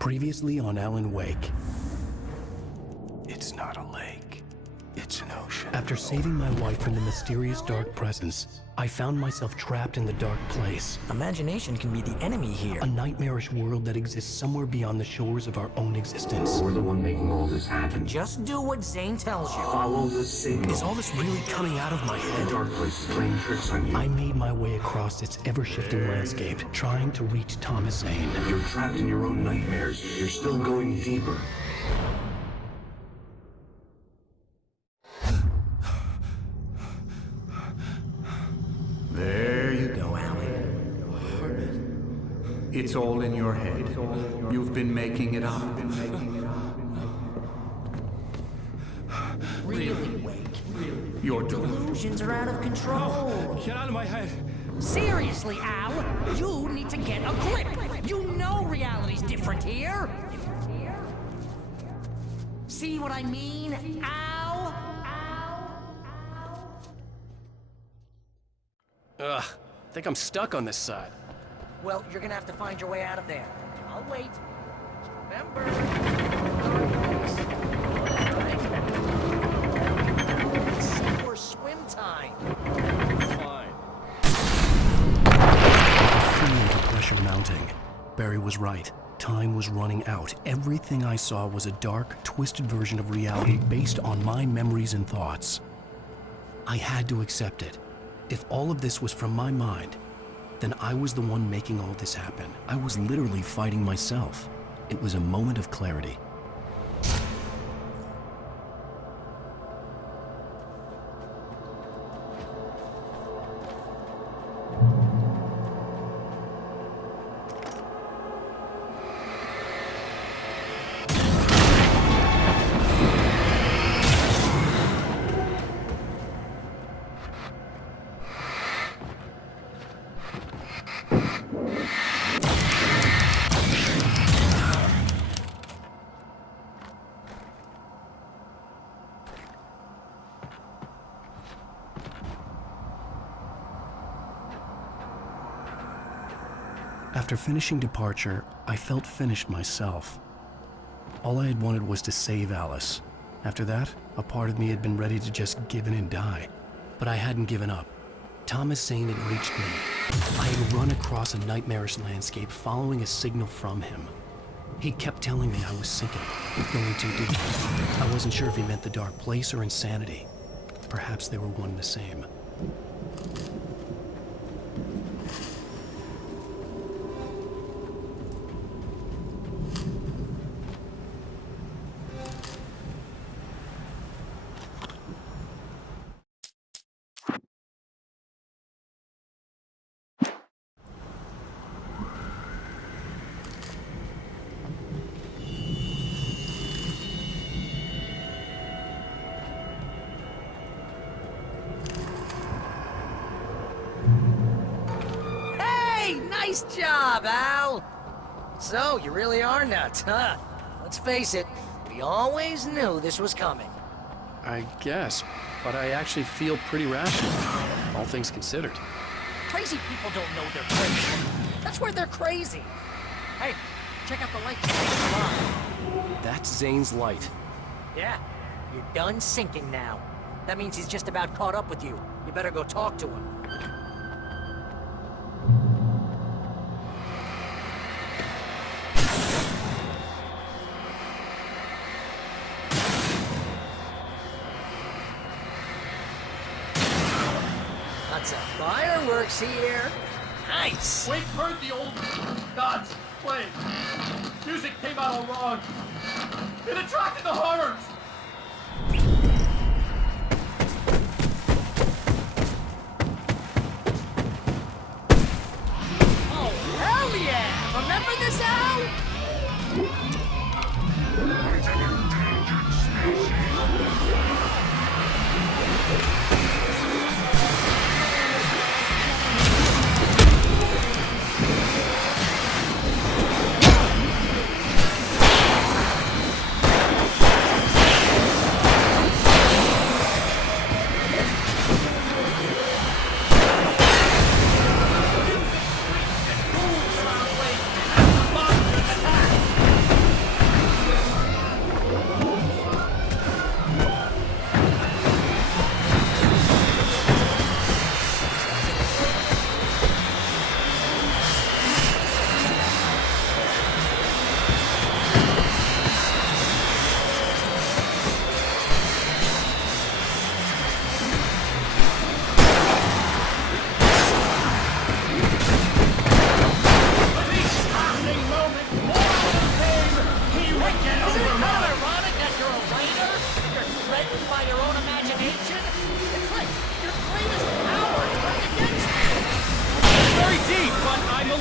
Previously on Alan Wake. It's not a lake. It's an ocean. After saving my wife from the mysterious dark presence, I found myself trapped in the dark place. Imagination can be the enemy here. A nightmarish world that exists somewhere beyond the shores of our own existence. We're the one making all this happen. Just do what Zane tells you. Follow the signal. Is all this really coming out of my head? The dark place is playing tricks on you. I made my way across its ever-shifting landscape, trying to reach Thomas Zane. You're trapped in your own nightmares. You're still going deeper. There you go, Alan. It's all in your head. You've been making it up. Really, Wake. Your Delusions are out of control. Get out of my head. Seriously, Al, you need to get a grip. You know reality's different here. See what I mean, Al? Ugh, I think I'm stuck on this side. Well, you're gonna have to find your way out of there. I'll wait. Remember. It's sink or swim time. Fine. I could feel the pressure mounting. Barry was right. Time was running out. Everything I saw was a dark, twisted version of reality based on my memories and thoughts. I had to accept it. If all of this was from my mind, then I was the one making all this happen. I was literally fighting myself. It was a moment of clarity. After finishing Departure, I felt finished myself. All I had wanted was to save Alice. After that, a part of me had been ready to just give in and die. But I hadn't given up. Thomas Zane had reached me. I had run across a nightmarish landscape following a signal from him. He kept telling me I was sinking, going too deep. I wasn't sure if he meant the dark place or insanity. Perhaps they were one and the same. Nice job, Al! So, you really are nuts, huh? Let's face it, we always knew this was coming. I guess, but I actually feel pretty rational, all things considered. Crazy people don't know they're crazy. That's where they're crazy. Hey, check out the light. That's Zane's light. Yeah, you're done sinking now. That means he's just about caught up with you. You better go talk to him. Lots of fireworks here. Nice. Wake heard the old gods play. Music came out all wrong. It attracted the horrors. Oh, hell yeah! Remember this, Al?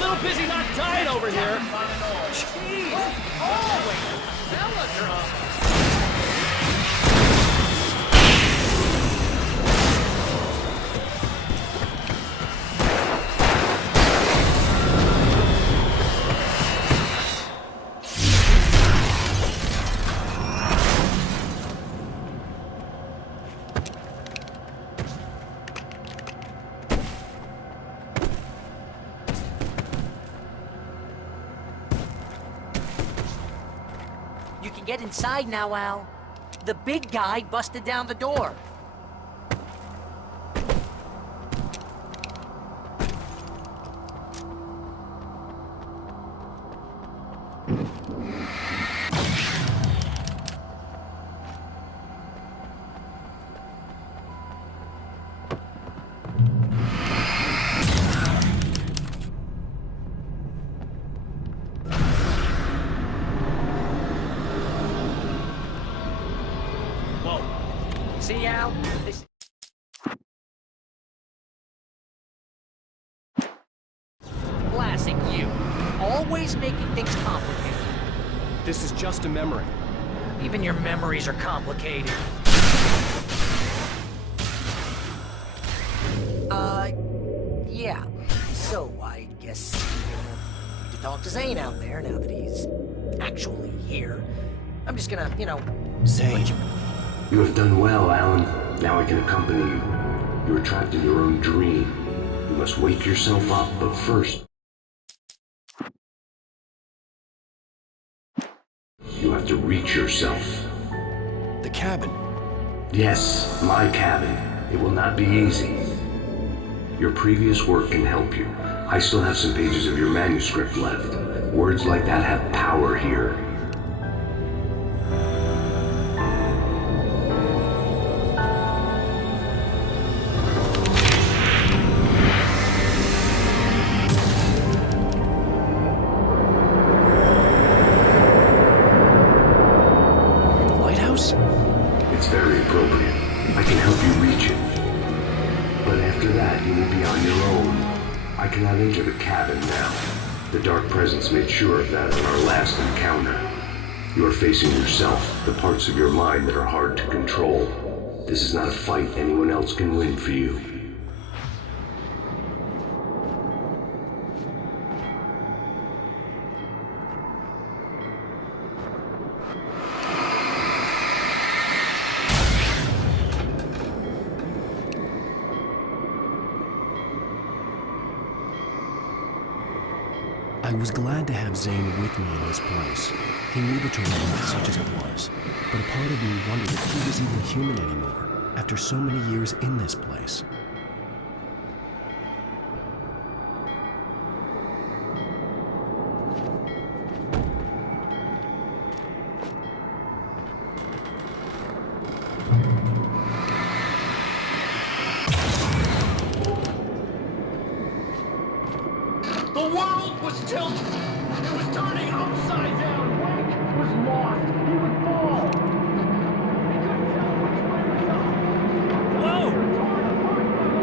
little busy not dying over here. Jeez. Always melodrama. You can get inside now, Al. The big guy busted down the door. See, Al? This... Classic you. Always making things complicated. This is just a memory. Even your memories are complicated. Yeah. So, I guess you need to talk to Zane out there now that he's actually here. I'm just gonna, Zane. You have done well, Alan. Now I can accompany you. You are trapped in your own dream. You must wake yourself up, but first... you have to reach yourself. The cabin. Yes, my cabin. It will not be easy. Your previous work can help you. I still have some pages of your manuscript left. Words like that have power here. It's very appropriate. I can help you reach it. But after that, you will be on your own. I cannot enter the cabin now. The Dark Presence made sure of that on our last encounter. You are facing yourself, the parts of your mind that are hard to control. This is not a fight anyone else can win for you. I was glad to have Zane with me in this place. He knew the terrain such as it was, but a part of me wondered if he was even human anymore, after so many years in this place. The world was tilted. It was turning upside down. Wake was lost. He would fall. He couldn't tell which way to go. Whoa! Torn apart by the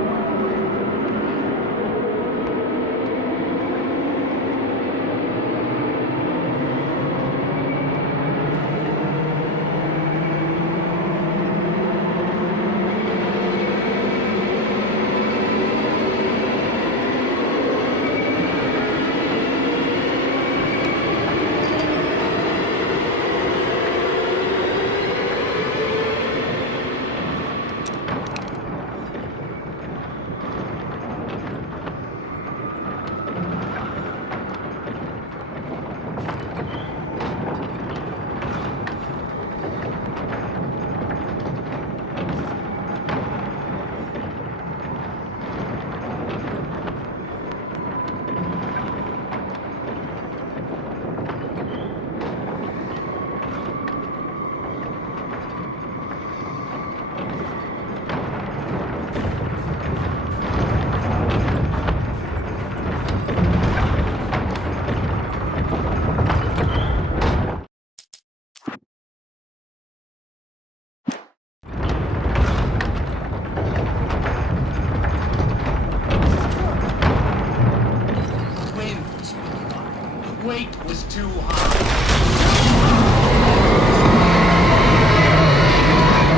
weight was too high.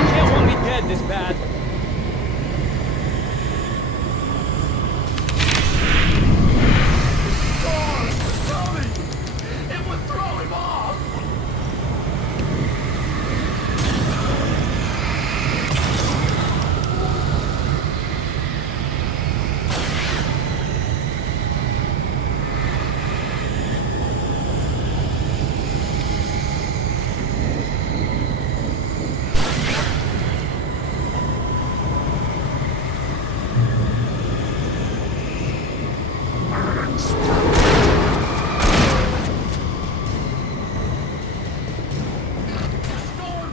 You can't want me dead this bad. Storm was coming! It would throw him off! Storm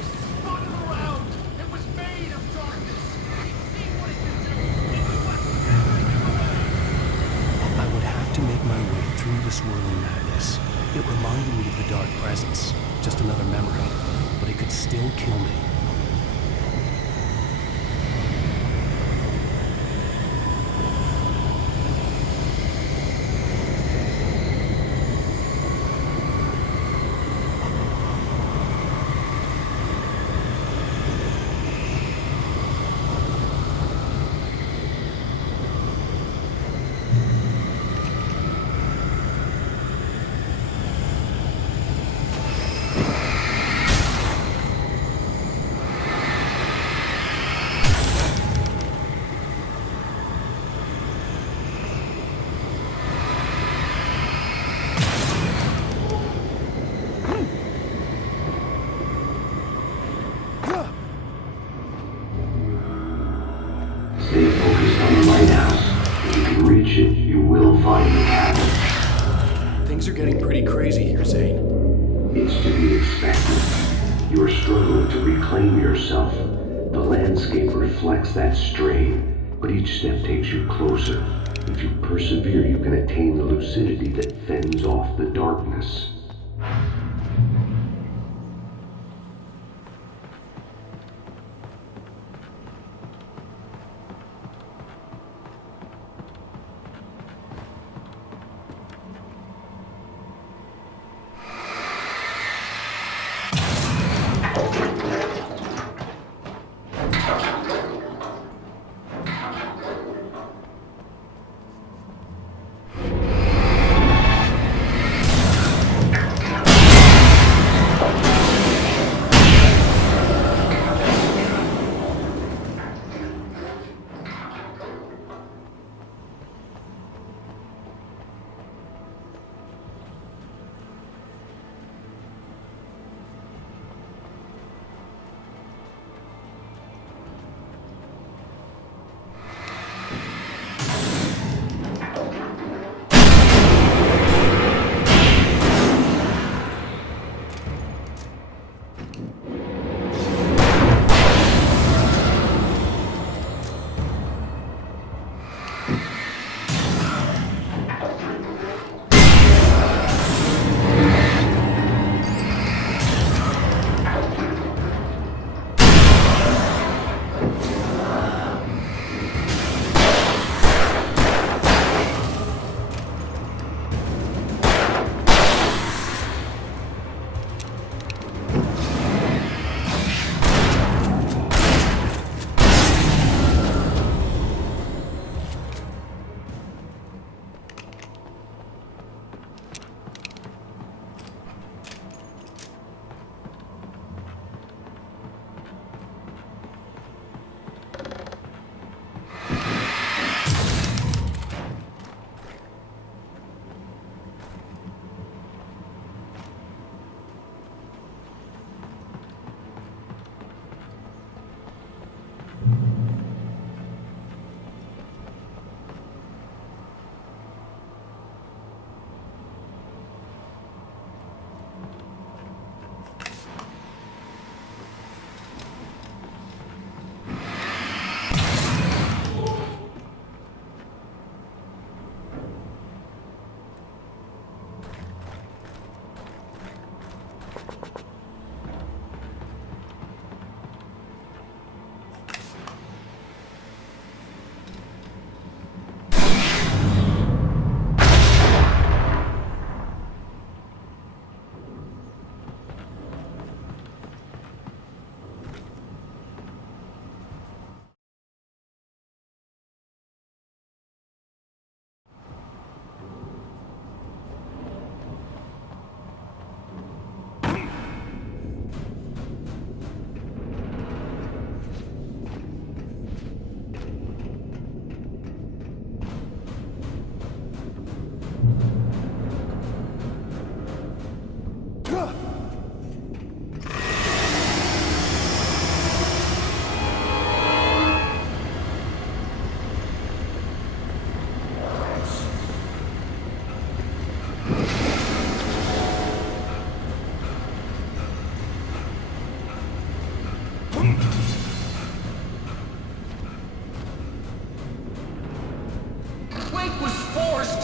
spun around! It was made of darkness! We'd seen what it could do! It was carrying him away! I would have to make my way through the swirling madness. It reminded me of the dark presence, just another memory, but it could still kill me. Stay focused on the lighthouse. If you can reach it, you will find the cabin. Things are getting pretty crazy here, Zane. It's to be expected. You are struggling to reclaim yourself. The landscape reflects that strain, but each step takes you closer. If you persevere, you can attain the lucidity that fends off the darkness.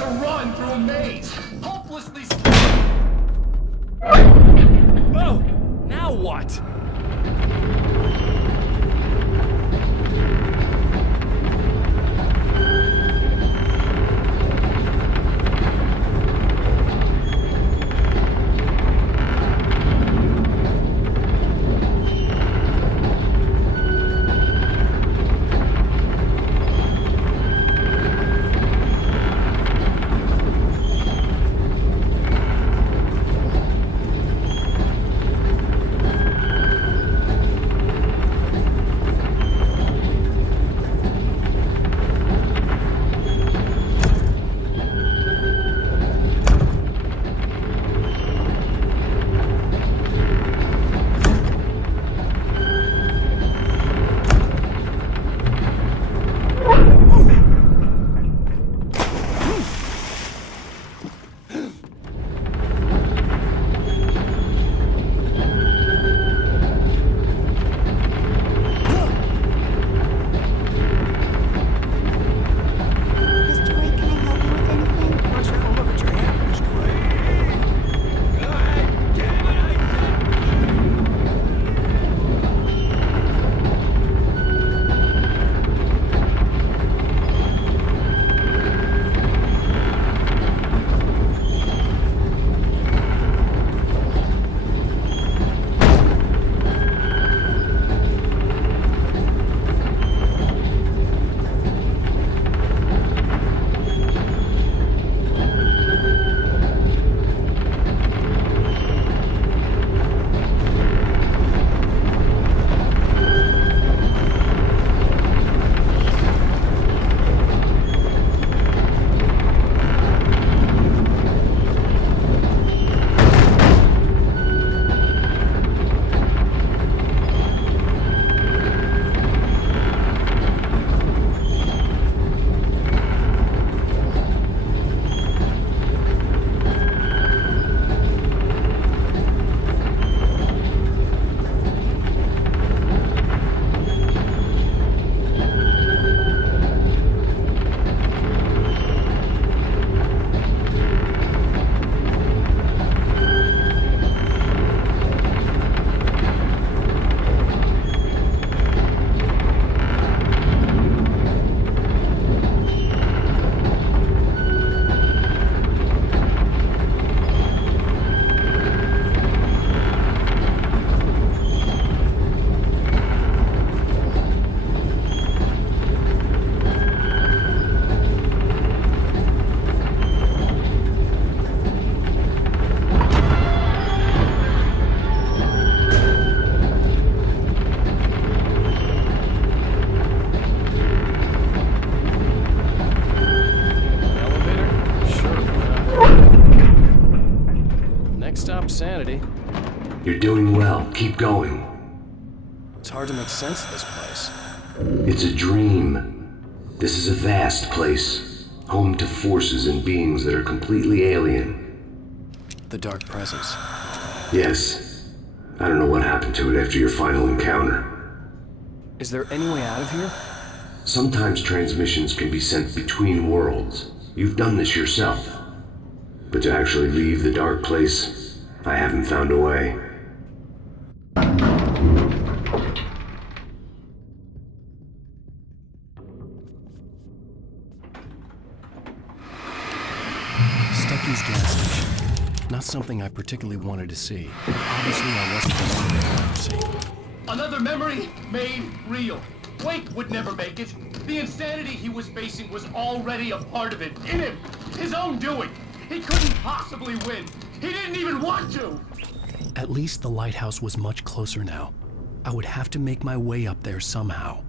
to run through a maze, hopelessly... Oh! Now what? Mr. Wake, can I help you with anything? What's wrong? Look at your hand, Mr. Wake. God damn it, I did... Sanity. You're doing well. Keep going. It's hard to make sense of this place. It's a dream. This is a vast place, home to forces and beings that are completely alien. The Dark Presence. Yes. I don't know what happened to it after your final encounter. Is there any way out of here? Sometimes transmissions can be sent between worlds. You've done this yourself. But to actually leave the dark place, I haven't found a way. Stucky's gas station. Not something I particularly wanted to see. But obviously I wasn't the only one to see. Another memory made real. Wake would never make it. The insanity he was facing was already a part of it, in him. His own doing. He couldn't possibly win. He didn't even want to. At least the lighthouse was much closer now. I would have to make my way up there somehow.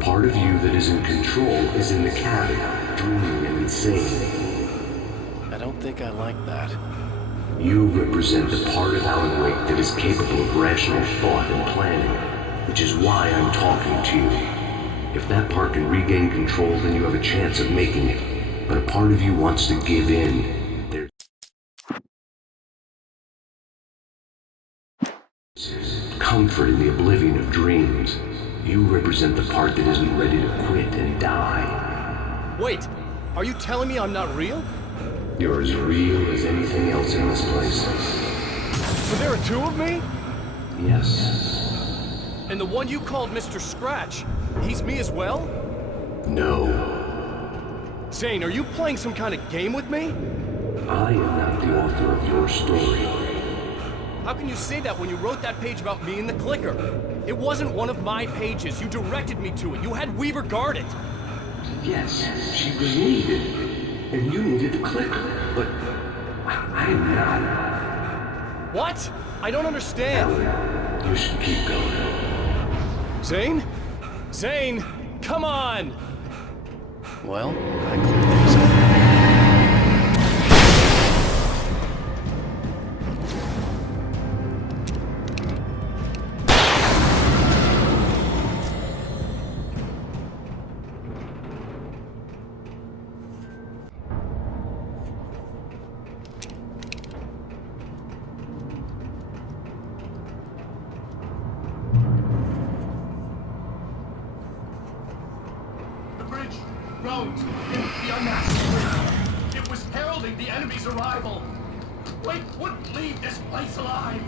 part of you that is in control is in the cabin, dreaming and insane. I don't think I like that. You represent the part of Alan Wake that is capable of rational thought and planning, which is why I'm talking to you. If that part can regain control, then you have a chance of making it. But a part of you wants to give in. There's comfort in the oblivion of dreams. You represent the part that isn't ready to quit and die. Wait, are you telling me I'm not real? You're as real as anything else in this place. So there are two of me? Yes. And the one you called Mr. Scratch, he's me as well? No. Zane, are you playing some kind of game with me? I am not the author of your story. How can you say that when you wrote that page about me in the clicker? It wasn't one of my pages. You directed me to it. You had Weaver guard it. Yes, she was needed. And you needed the clicker. But I'm not. What? I don't understand. Alan, you should keep going. Zane? Zane, come on! Well, I cleared things up. The bridge, roads, the unmasked bridge. It was heralding the enemy's arrival. Wake wouldn't leave this place alive.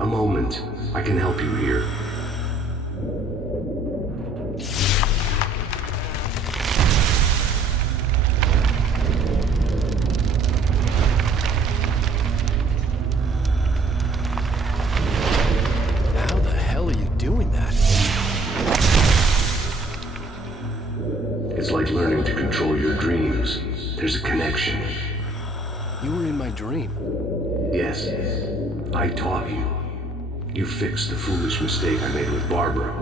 A moment. I can help you here. How the hell are you doing that? It's like learning to control your dreams. There's a connection. You were in my dream. Yes, I taught you. You fixed the foolish mistake I made with Barbara.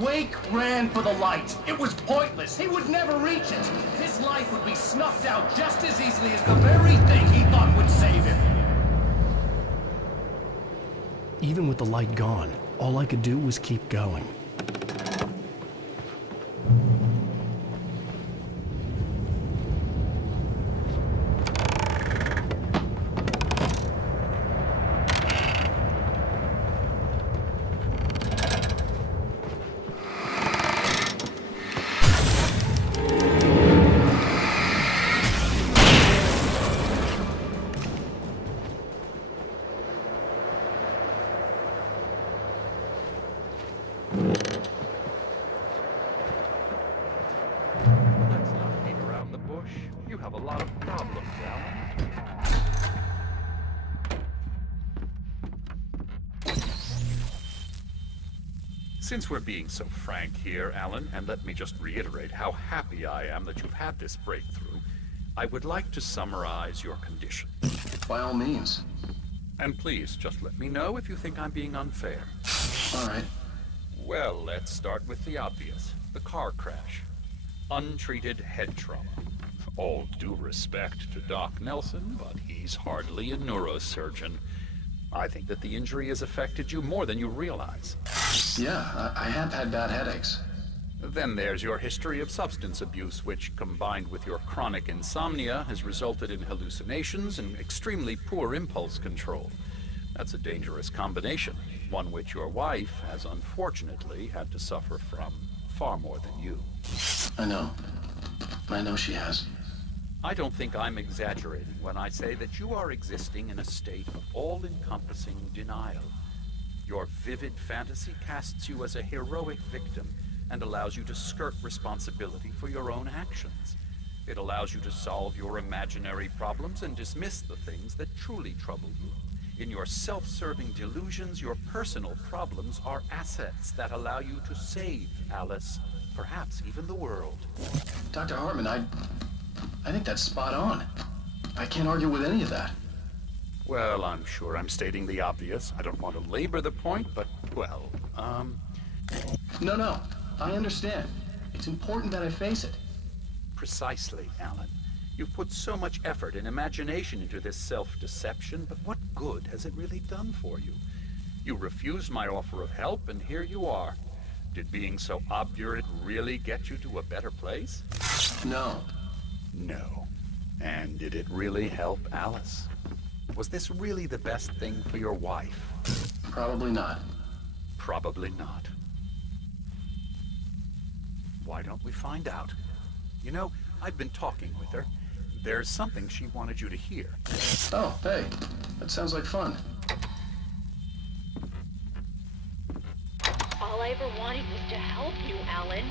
Wake ran for the light. It was pointless. He would never reach it. His life would be snuffed out just as easily as the very thing he thought would save him. Even with the light gone, all I could do was keep going. Let's not beat around the bush. You have a lot of problems, Alan. Since we're being so frank here, Alan, and let me just reiterate how happy I am that you've had this breakthrough, I would like to summarize your condition. By all means. And please, just let me know if you think I'm being unfair. All right. Well, let's start with the obvious. The car crash. Untreated head trauma. All due respect to Doc Nelson, but he's hardly a neurosurgeon. I think that the injury has affected you more than you realize. Yeah, I have had bad headaches. Then there's your history of substance abuse, which, combined with your chronic insomnia, has resulted in hallucinations and extremely poor impulse control. That's a dangerous combination, one which your wife has unfortunately had to suffer from far more than you. I know. I know she has. I don't think I'm exaggerating when I say that you are existing in a state of all-encompassing denial. Your vivid fantasy casts you as a heroic victim and allows you to skirt responsibility for your own actions. It allows you to solve your imaginary problems and dismiss the things that truly trouble you. In your self-serving delusions, your personal problems are assets that allow you to save Alice, perhaps even the world. Dr. Hartman, I think that's spot on. I can't argue with any of that. Well, I'm sure I'm stating the obvious. I don't want to labor the point, but, well, No, I understand. It's important that I face it. Precisely, Alan. You've put so much effort and imagination into this self-deception, but what good has it really done for you? You refused my offer of help, and here you are. Did being so obdurate really get you to a better place? No. No. And did it really help Alice? Was this really the best thing for your wife? Probably not. Probably not. Why don't we find out? You know, I've been talking with her. There's something she wanted you to hear. Oh, hey. That sounds like fun. All I ever wanted was to help you, Alan.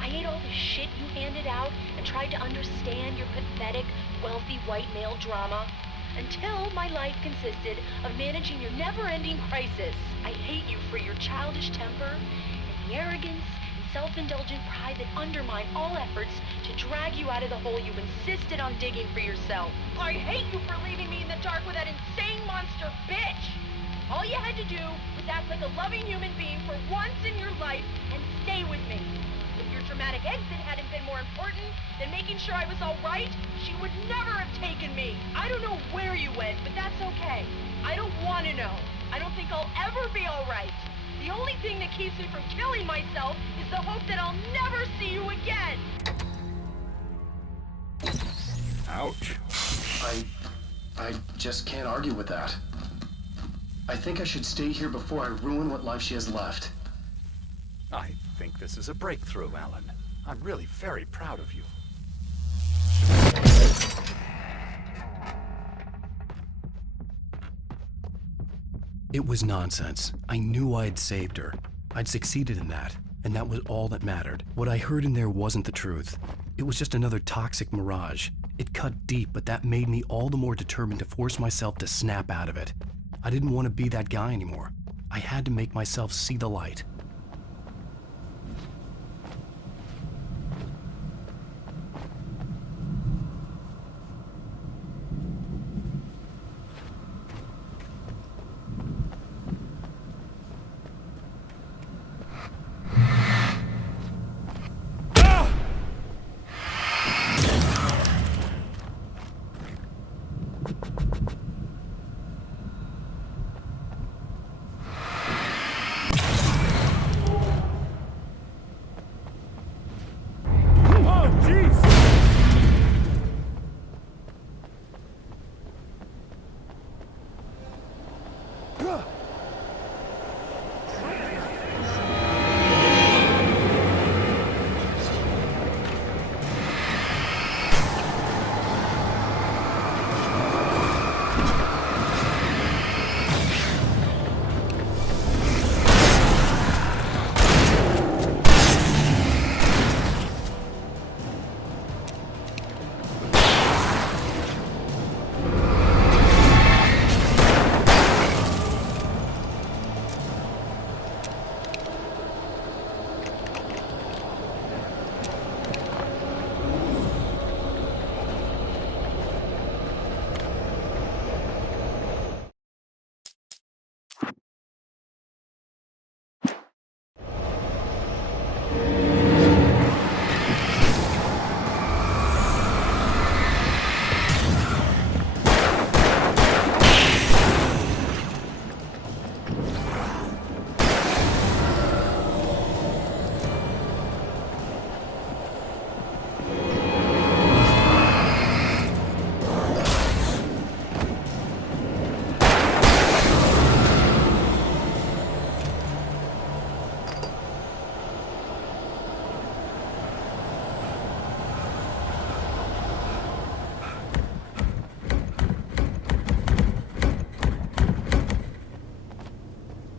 I ate all the shit you handed out and tried to understand your pathetic, wealthy white male drama. Until my life consisted of managing your never-ending crisis. I hate you for your childish temper and the arrogance and self-indulgent pride that undermine all efforts to drag you out of the hole you insisted on digging for yourself. I hate you for leaving me in the dark with that insane monster bitch! All you had to do was act like a loving human being for once in your life and stay with me. If your dramatic exit hadn't been more important than making sure I was all right, she would never have taken me. I don't know where you went, but that's okay. I don't want to know. I don't think I'll ever be all right. The only thing that keeps me from killing myself is the hope that I'll never see you again. Ouch. I just can't argue with that. I think I should stay here before I ruin what life she has left. I think this is a breakthrough, Alan. I'm really very proud of you. It was nonsense. I knew I'd saved her. I'd succeeded in that, and that was all that mattered. What I heard in there wasn't the truth. It was just another toxic mirage. It cut deep, but that made me all the more determined to force myself to snap out of it. I didn't want to be that guy anymore. I had to make myself see the light.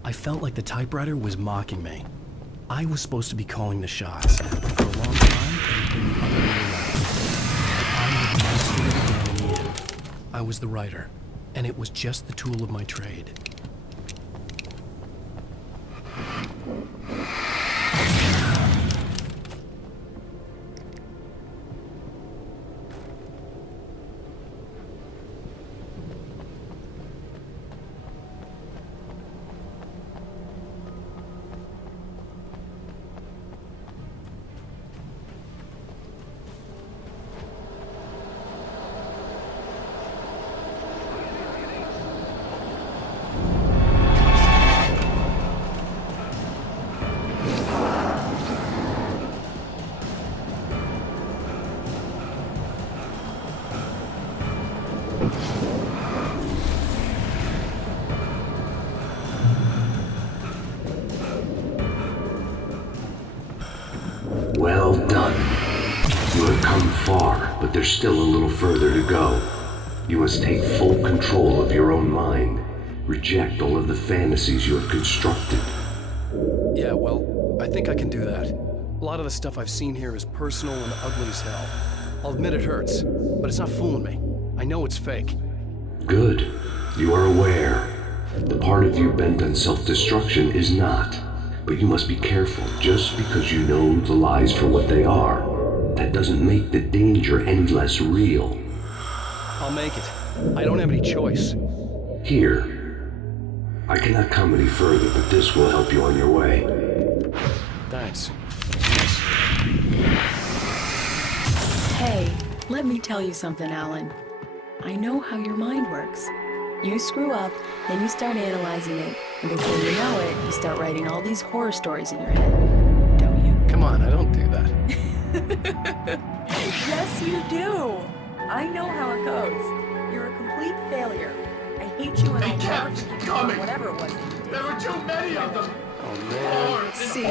I felt like the typewriter was mocking me. I was supposed to be calling the shots, but for a long time, it had been the other way around. I would master it again in the end. I was the writer, and it was just the tool of my trade. Well done. You have come far, but there's still a little further to go. You must take full control of your own mind. Reject all of the fantasies you have constructed. Yeah, well, I think I can do that. A lot of the stuff I've seen here is personal and ugly as hell. I'll admit it hurts, but it's not fooling me. I know it's fake. Good. You are aware. The part of you bent on self-destruction is not. But you must be careful. Just because you know the lies for what they are, that doesn't make the danger any less real. I'll make it. I don't have any choice. Here. I cannot come any further, but this will help you on your way. Thanks. Hey, let me tell you something, Alan. I know how your mind works. You screw up, then you start analyzing it, and before you know it, you start writing all these horror stories in your head. Don't you? Come on, I don't do that. Yes, you do. I know how it goes. You're a complete failure. I hate you and I'll never forgive you for whatever it was that you did. There were too many of them. Oh, man. See?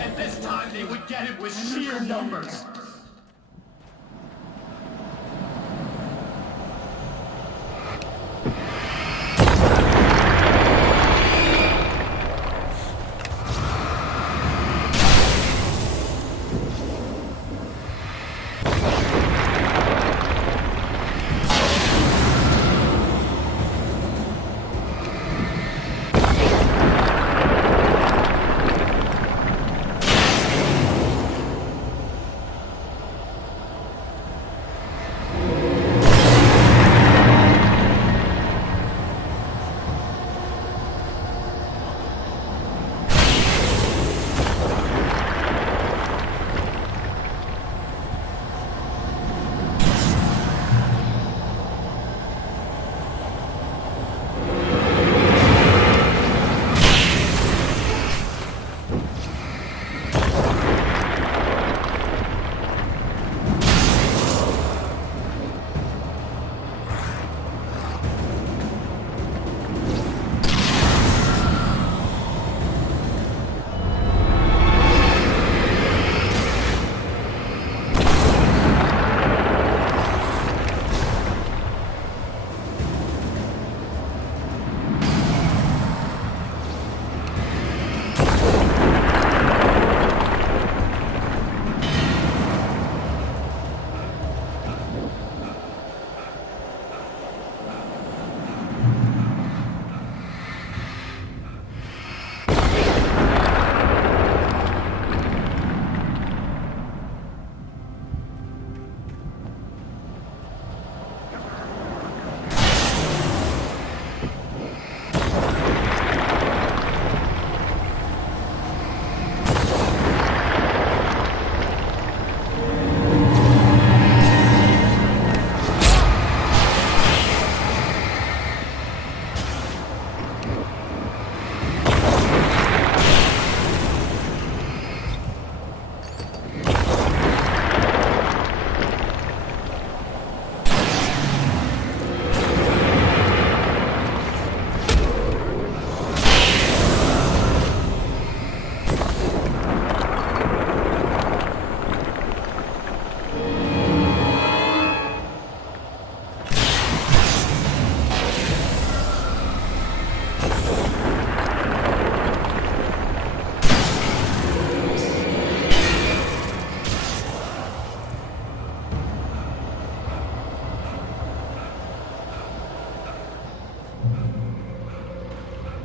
And this time they would get it with sheer numbers.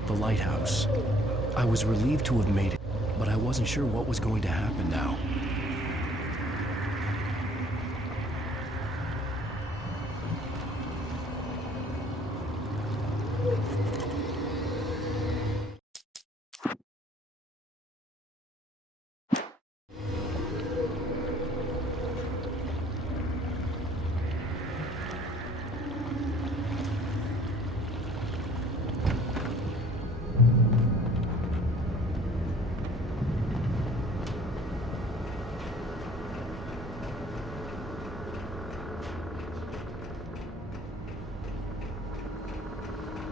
The lighthouse. I was relieved to have made it, but I wasn't sure what was going to happen now.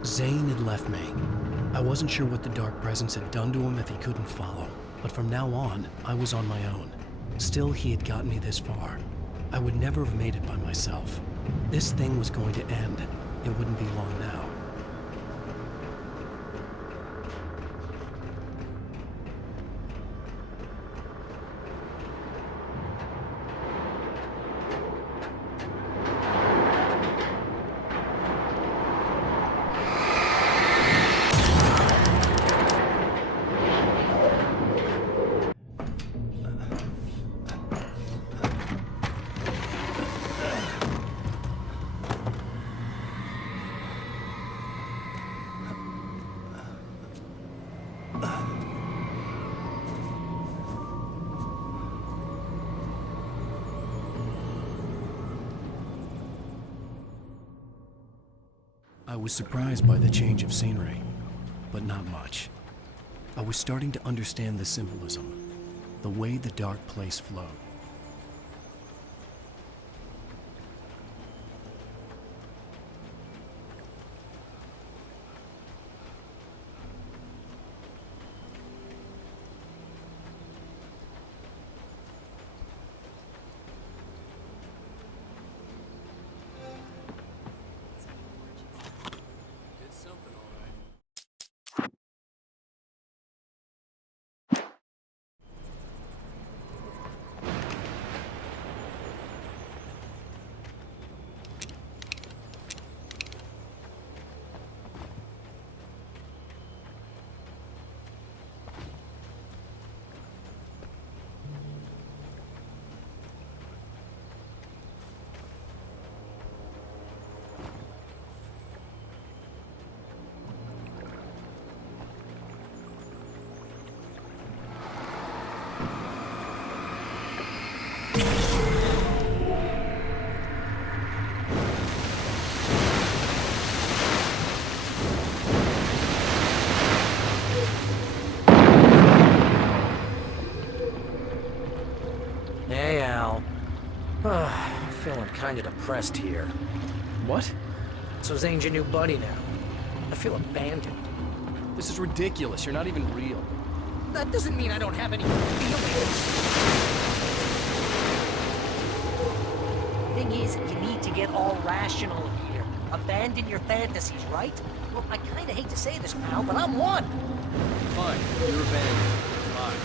Zane had left me. I wasn't sure what the Dark Presence had done to him if he couldn't follow, but from now on, I was on my own. Still, he had gotten me this far. I would never have made it by myself. This thing was going to end. It wouldn't be long now. I was surprised by the change of scenery, but not much. I was starting to understand the symbolism, the way the dark place flowed. Hey, Al. Feeling kind of depressed here. What? So Zane's your new buddy now. I feel abandoned. This is ridiculous. You're not even real. That doesn't mean I don't have any feelings. Thing is, you need to get all rational here. Abandon your fantasies, right? Well, I kinda hate to say this, pal, but I'm one. Fine. You're abandoned. Fine.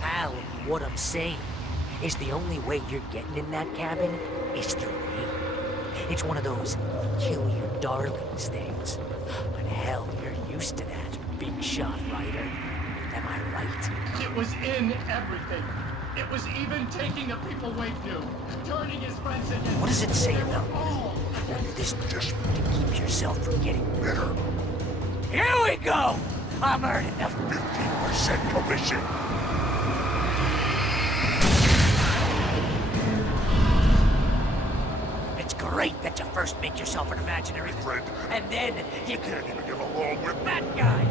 Al, what I'm saying is the only way you're getting in that cabin is through me. It's one of those kill your darlings things. But hell, you're used to that, big shot writer. Am I right? It was in everything. It was even taking the people Wake knew, turning his friends into... What does it say about under this just to keep yourself from getting better? Here we go! I'm earning the 15% commission. It's great that you first make yourself an imaginary friend, and then you can't even get along with that guy.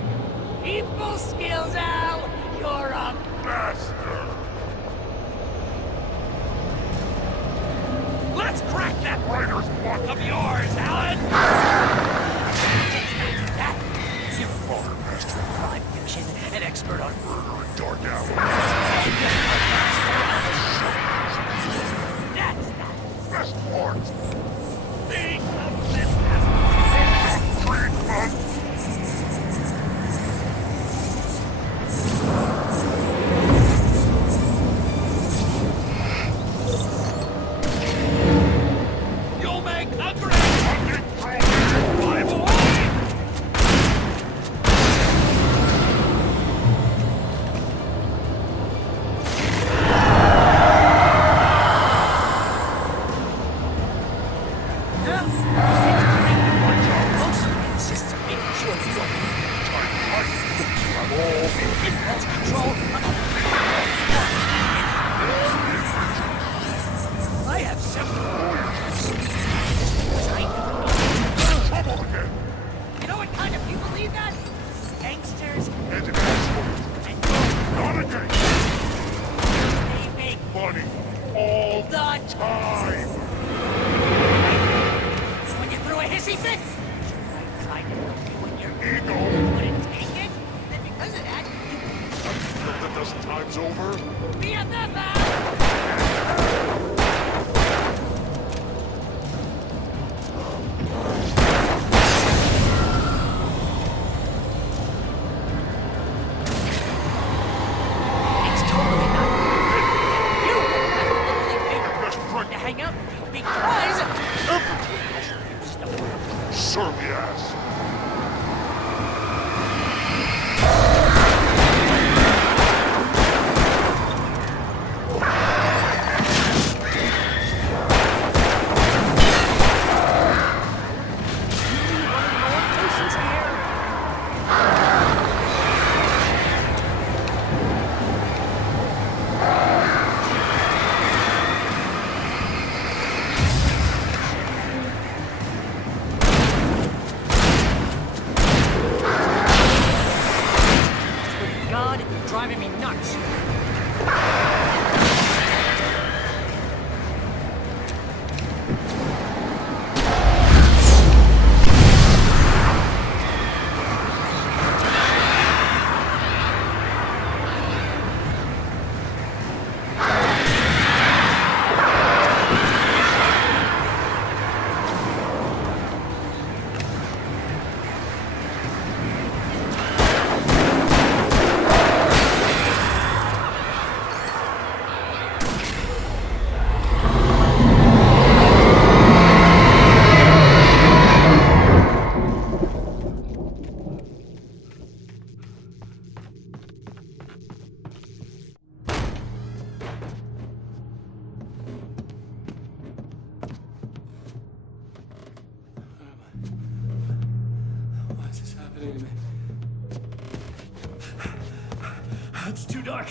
People skills, Al! You're a master! Let's crack that writer's block of yours, Alan! You're a former master of crime fiction, an expert on murder and dark alleys. That's the best part! Think of this as treatment! You'll make a great rival! I have several. You know what kind of people leave that? Gangsters. And not again. They make money all the time. So when you Serve me ass. God, you're driving me nuts. Why is this happening to me? It's too dark.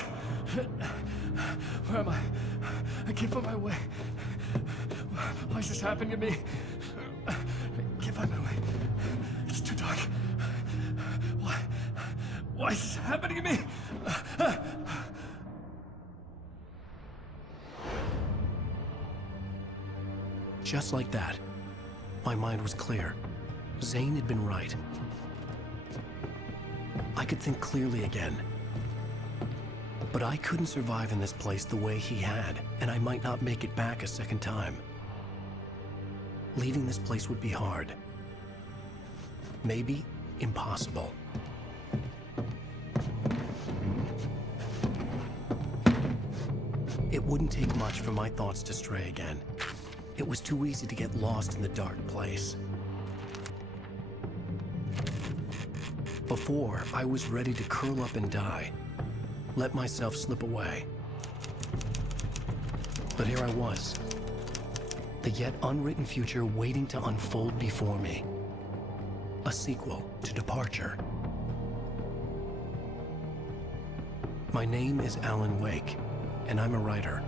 Where am I? I can't find my way. Why is this happening to me? I can't find my way. It's too dark. Why is this happening to me? Just like that, my mind was clear. Zane had been right. I could think clearly again. But I couldn't survive in this place the way he had, and I might not make it back a second time. Leaving this place would be hard. Maybe impossible. It wouldn't take much for my thoughts to stray again. It was too easy to get lost in the dark place. Before, I was ready to curl up and die, let myself slip away. But here I was, the yet unwritten future waiting to unfold before me. A sequel to Departure. My name is Alan Wake, and I'm a writer.